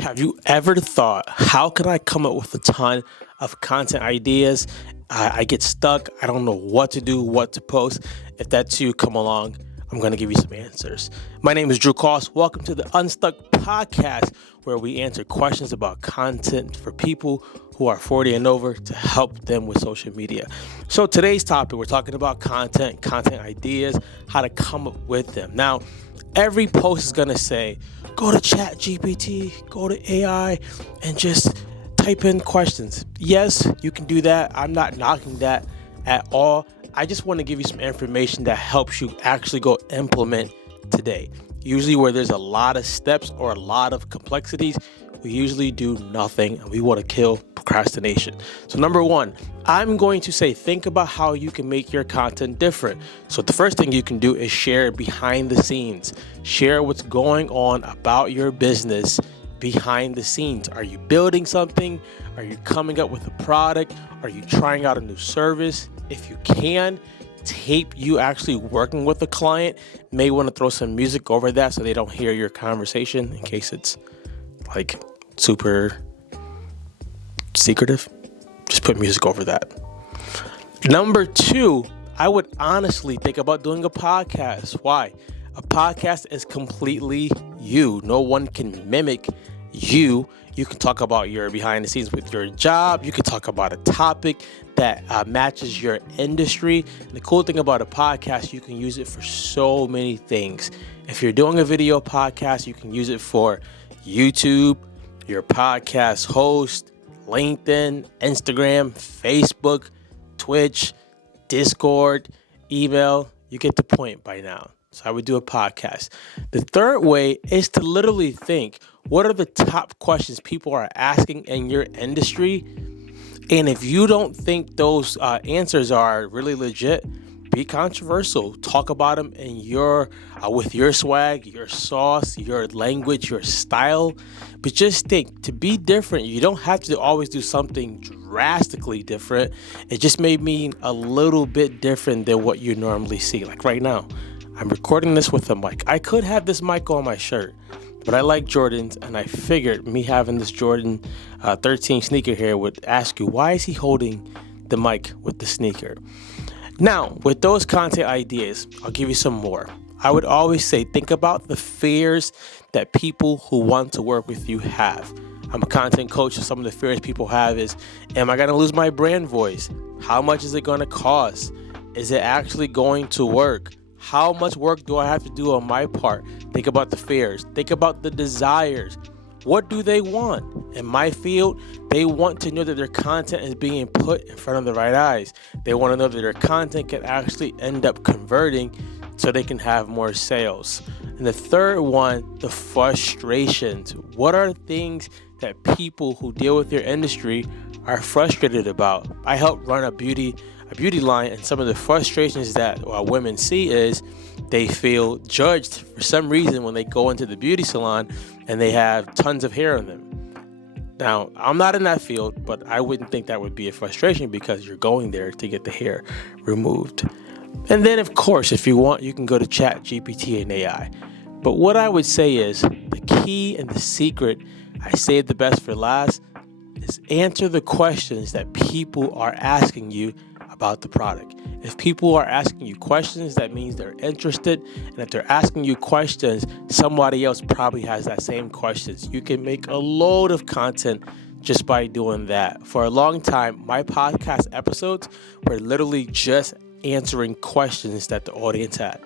Have you ever thought, how can I come up with a ton of content ideas? I get stuck. I don't know what to do, what to post. If that's you, come along. I'm going to give you some answers. My name is Drew Koss. Welcome to the Unstuck Podcast, where we answer questions about content for people who are 40 and over to help them with social media. So today's topic, we're talking about content ideas, how to come up with them. Now, every post is going to say, go to ChatGPT, go to AI, and just type in questions. Yes, you can do that. I'm not knocking that at all. I just want to give you some information that helps you actually go implement today. Usually where there's a lot of steps or a lot of complexities, we usually do nothing and we want to kill procrastination. So number one, I'm going to say, think about how you can make your content different. So the first thing you can do is share behind the scenes. Share what's going on about your business behind the scenes. Are you building something? Are you coming up with a product? Are you trying out a new service? If you can, tape you actually working with a client. May want to throw some music over that so they don't hear your conversation in case it's like super secretive. Just put music over that. Number two, I would honestly think about doing a podcast. Why? A podcast is completely you. No one can mimic you. You can talk about your behind the scenes with your job. You can talk about a topic that matches your industry. And the cool thing about a podcast, you can use it for so many things. If you're doing a video podcast, you can use it for YouTube, your podcast host, LinkedIn, Instagram, Facebook, Twitch, Discord, email. You get the point by now. So I would do a podcast. The third way is to literally think, what are the top questions people are asking in your industry? And if you don't think those answers are really legit, be controversial. Talk about them in your with your swag, your sauce, your language, your style. But just think, to be different, you don't have to always do something drastically different. It just may mean a little bit different than what you normally see. Like right now, I'm recording this with a mic. I could have this mic on my shirt, but I like Jordans, and I figured me having this Jordan 13 sneaker here would ask you, why is he holding the mic with the sneaker? Now, with those content ideas, I'll give you some more. I would always say, think about the fears that people who want to work with you have. I'm a content coach, and some of the fears people have is, am I going to lose my brand voice? How much is it going to cost? Is it actually going to work? How much work do I have to do on my part? Think about the fears. Think about the desires. What do they want? In my field, they want to know that their content is being put in front of the right eyes. They want to know that their content can actually end up converting so they can have more sales. And the third one, the frustrations. What are things that people who deal with your industry are frustrated about? I help run a beauty line, and some of the frustrations that women see is they feel judged for some reason when they go into the beauty salon and they have tons of hair on them. Now, I'm not in that field, but I wouldn't think that would be a frustration because you're going there to get the hair removed. And then, of course, if you want, you can go to ChatGPT and AI. But what I would say is the key and the secret, I saved the best for last, is answer the questions that people are asking you about the product. If people are asking you questions, that means they're interested. And if they're asking you questions, somebody else probably has that same questions. You can make a load of content just by doing that. For a long time, my podcast episodes were literally just answering questions that the audience had.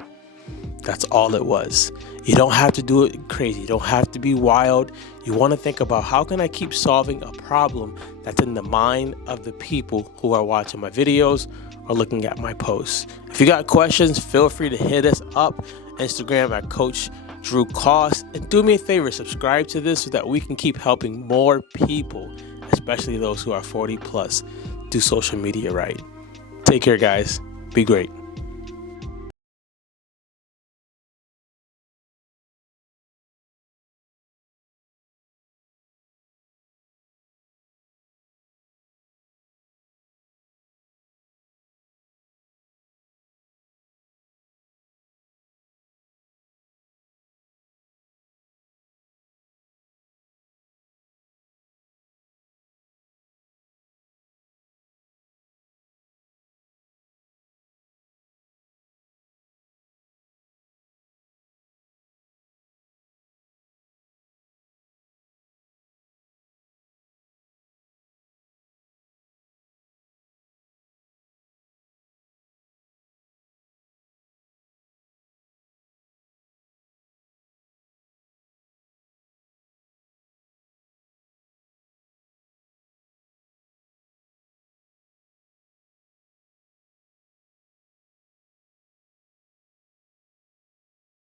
That's all it was. You don't have to do it crazy. You don't have to be wild. You want to think about, how can I keep solving a problem that's in the mind of the people who are watching my videos or looking at my posts. If you got questions, feel free to hit us up. Instagram at Coach Drew Koss. And do me a favor, subscribe to this so that we can keep helping more people, especially those who are 40 plus, do social media right. Take care, guys. Be great.